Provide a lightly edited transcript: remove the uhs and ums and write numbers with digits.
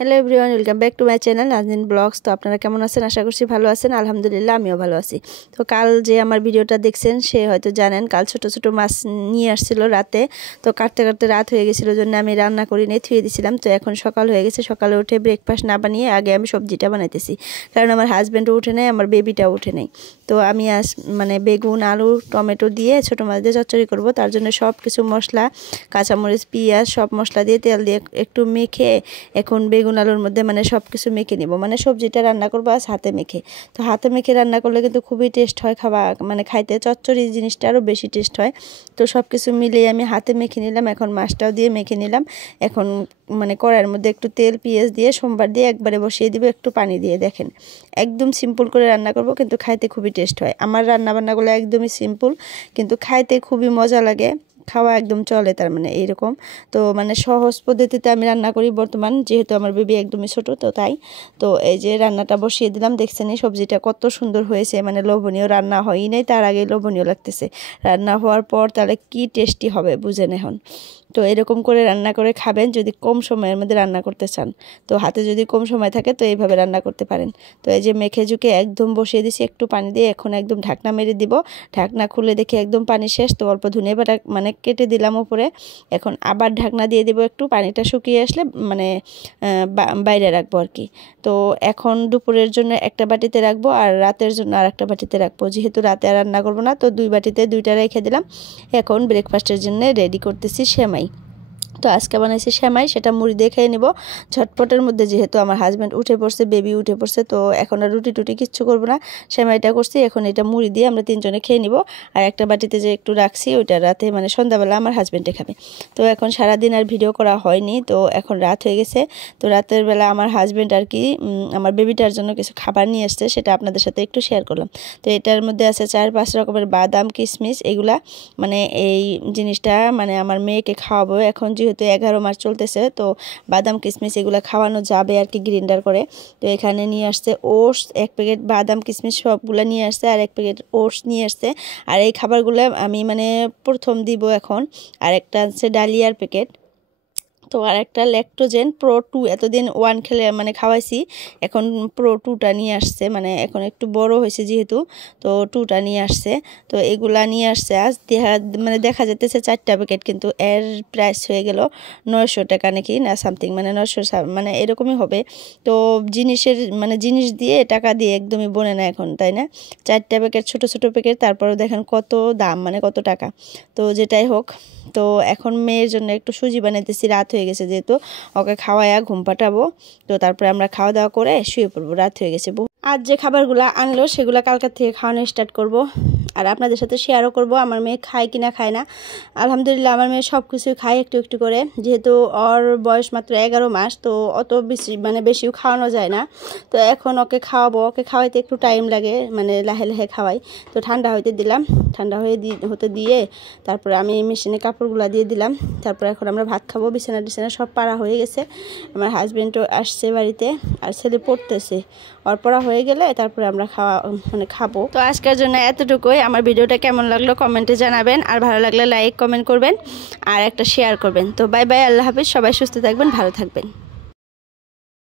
Hello everyone, welcome back to my channel Nazneen blogs. তো আপনারা কেমন আছেন? আশা করছি ভালো আছেন। আলহামদুলিল্লাহ আমিও ভালো আছি। তো কাল যে আমার ভিডিওটা দেখছেন সে হয়তো জানেন, কাল ছোট ছোট মাছ নিয়ে আসছিল রাতে। তো কাটতে কাটতে রাত হয়ে গেছিলো, জন্য আমি রান্না করি নিয়ে থুয়ে দিয়েছিলাম। তো এখন সকাল হয়ে গেছে, সকালে উঠে ব্রেকফাস্ট না বানিয়ে আগে আমি সবজিটা বানাইতেছি, কারণ আমার হাজব্যান্ডও উঠে নেই, আমার বেবিটাও উঠে নেই। তো আমি বেগুন, আলু, টমেটো দিয়ে ছোটো মাছ দিয়ে চচ্চড়ি করবো। তার জন্য সব কিছু মশলা, কাঁচামরিচ, পেঁয়াজ সব মশলা দিয়ে তেল দিয়ে একটু মেখে এখন বেগুন আলুর মধ্যে সব কিছু মেখে নিব। সবজিটা রান্না করবো আজ হাতে মেখে। তো হাতে মেখে রান্না করলে কিন্তু খুবই টেস্ট হয়, খাইতে চচ্চড়ি জিনিসটা আরও বেশি টেস্ট হয়। তো সব কিছু মিলিয়ে আমি হাতে মেখে নিলাম। এখন মাছটাও দিয়ে মেখে নিলাম। এখন কড়াইয়ের মধ্যে একটু তেল, পেঁয়াজ দিয়ে সোমবার দিয়ে একবারে বসিয়ে দিব, একটু পানি দিয়ে। দেখেন, একদম সিম্পল করে রান্না করব, কিন্তু খাইতে খুবই টেস্ট হয়। আমার রান্নাবান্নাগুলো একদমই সিম্পল, কিন্তু খাইতে খুবই মজা লাগে, খাওয়া একদম চলে। তার এইরকম। তো সহজ পদ্ধতিতে আমি রান্না করি বর্তমান, যেহেতু আমার বেবি একদমই ছোট, তো তাই। তো এই যে রান্নাটা বসিয়ে দিলাম। দেখছেন এই সবজিটা কত সুন্দর হয়েছে, লোভনীয়। রান্না হয়ই নাই, তার আগে লোভনীয় লাগতেছে। রান্না হওয়ার পর তাহলে কি টেস্টি হবে বুঝেন এখন। তো এরকম করে রান্না করে খাবেন যদি কম সময়ের মধ্যে রান্না করতে চান। তো হাতে যদি কম সময় থাকে তো এইভাবে রান্না করতে পারেন। তো এই যে মেখে ঝুঁকে একদম বসিয়ে দিছি একটু পানি দিয়ে। এখন একদম ঢাকনা মেরে দিব। ঢাকনা খুলে দেখি একদম পানি শেষ। তো অল্প ধনে বাটা কেটে দিলাম উপরে। এখন আবার ঢাকনা দিয়ে দিব, একটু পানিটা শুকিয়ে আসলে বাইরে রাখবো আর কি। তো এখন দুপুরের জন্য একটা বাটিতে রাখবো, আর রাতের জন্য আর একটা বাটিতে রাখবো। যেহেতু রাতে আর রান্না করবো না, তো দুই বাটিতে দুইটা রেখে দিলাম। এখন ব্রেকফাস্টের জন্য রেডি করতেছি সেমাই। তো আজকে বানাইছি সেমাই, সেটা মুড়ি দিয়ে খেয়ে নিব ঝটপটের মধ্যে। যেহেতু আমার হাজব্যান্ড উঠে পড়ছে, বেবি উঠে পড়ছে, তো এখন আর রুটি টুটি কিচ্ছু করবো না, সেমাইটা করছি। এখন এটা মুড়ি দিয়ে আমরা তিনজনে খেয়ে নিব। আর একটা বাটিতে যে একটু রাখছি, ওইটা রাতে সন্ধ্যাবেলা আমার হাজব্যান্ডে খাবে। তো এখন সারাদিন আর ভিডিও করা হয়নি, তো এখন রাত হয়ে গেছে। তো রাতের বেলা আমার হাজব্যান্ড আর কি আমার বেবিটার জন্য কিছু খাবার নিয়ে আসছে, সেটা আপনাদের সাথে একটু শেয়ার করলাম। তো এটার মধ্যে আছে 4-5 রকমের বাদাম, কিশমিশ, এগুলা এই জিনিসটা আমার মেয়েকে খাওয়াবো। এখন যেহেতু 11 মাস চলতেছে, তো বাদাম, কিশমিশ এগুলো খাওয়ানো যাবে আর কি, গ্রিন্ডার করে। তো এখানে নিয়ে আসছে ওটস, 1 প্যাকেট বাদাম, কিশমিশ সবগুলো নিয়ে আসছে, আর 1 প্যাকেট ওটস নিয়ে আসছে। আর এই খাবারগুলো আমি প্রথম দিব এখন। আর একটা আছে ডালিয়ার প্যাকেট। তো আর একটা ল্যাকটোজেন প্রো 2, এতদিন 1 খেলে খাওয়াইছি, এখন প্রো 2টা নিয়ে আসছে। এখন একটু বড় হয়েছে যেহেতু, তো 2টা নিয়ে আসছে। তো এগুলা নিয়ে আসছে আজ। দেখা যেতেছে 4টা প্যাকেট, কিন্তু এর প্রাইস হয়ে গেল 900 টাকা নাকি না সামথিং, 900 এরকমই হবে। তো জিনিসের জিনিস দিয়ে টাকা দিয়ে একদমই বনে না এখন, তাই না? 4টা প্যাকেট, ছোট ছোট প্যাকেট, তারপরেও দেখেন কত দাম, কত টাকা। তো যেটাই হোক, তো এখন মেয়ের জন্য একটু সুজি বানাইতেছি। রাত হয়ে গেছে যেহেতু, ওকে খাওয়াইয়া ঘুম পাঠাবো। তো তারপরে আমরা খাওয়া দাওয়া করে শুয়ে পড়বো, রাত হয়ে গেছে। আজ যে খাবারগুলো আনলো সেগুলো কালকার থেকে খাওয়ানো স্টার্ট করব, আর আপনাদের সাথে শেয়ারও করব আমার মেয়ে খায় কিনা খায় না। আলহামদুলিল্লাহ আমার মেয়ে সব কিছুই খায় একটু একটু করে, যেহেতু ওর বয়স মাত্র 11 মাস, তো অত বেশি বেশিও খাওয়ানো যায় না। তো এখন ওকে খাওয়াবো, ওকে খাওয়াইতে একটু টাইম লাগে, লাহে লাহে খাওয়াই। তো ঠান্ডা হইতে দিলাম, ঠান্ডা হতে দিয়ে তারপরে আমি মেশিনে কাপড়গুলো দিয়ে দিলাম। তারপরে এখন আমরা ভাত খাবো। বিছানা টিছানা সব পাড়া হয়ে গেছে। আমার হাজব্যান্ডও আসছে বাড়িতে, আর ছেলে পড়তেছে। ওর পড়া হয়ে গেলে তারপরে আমরা খাবো। তো আজকের জন্য এতটুকুই। আমার ভিডিওটা কেমন লাগলো কমেন্টে জানাবেন, আর ভালো লাগলে লাইক কমেন্ট করবেন, আর একটা শেয়ার করবেন। তো বাই বাই, আল্লাহ হাফিজ। সবাই সুস্থ থাকবেন, ভালো থাকবেন।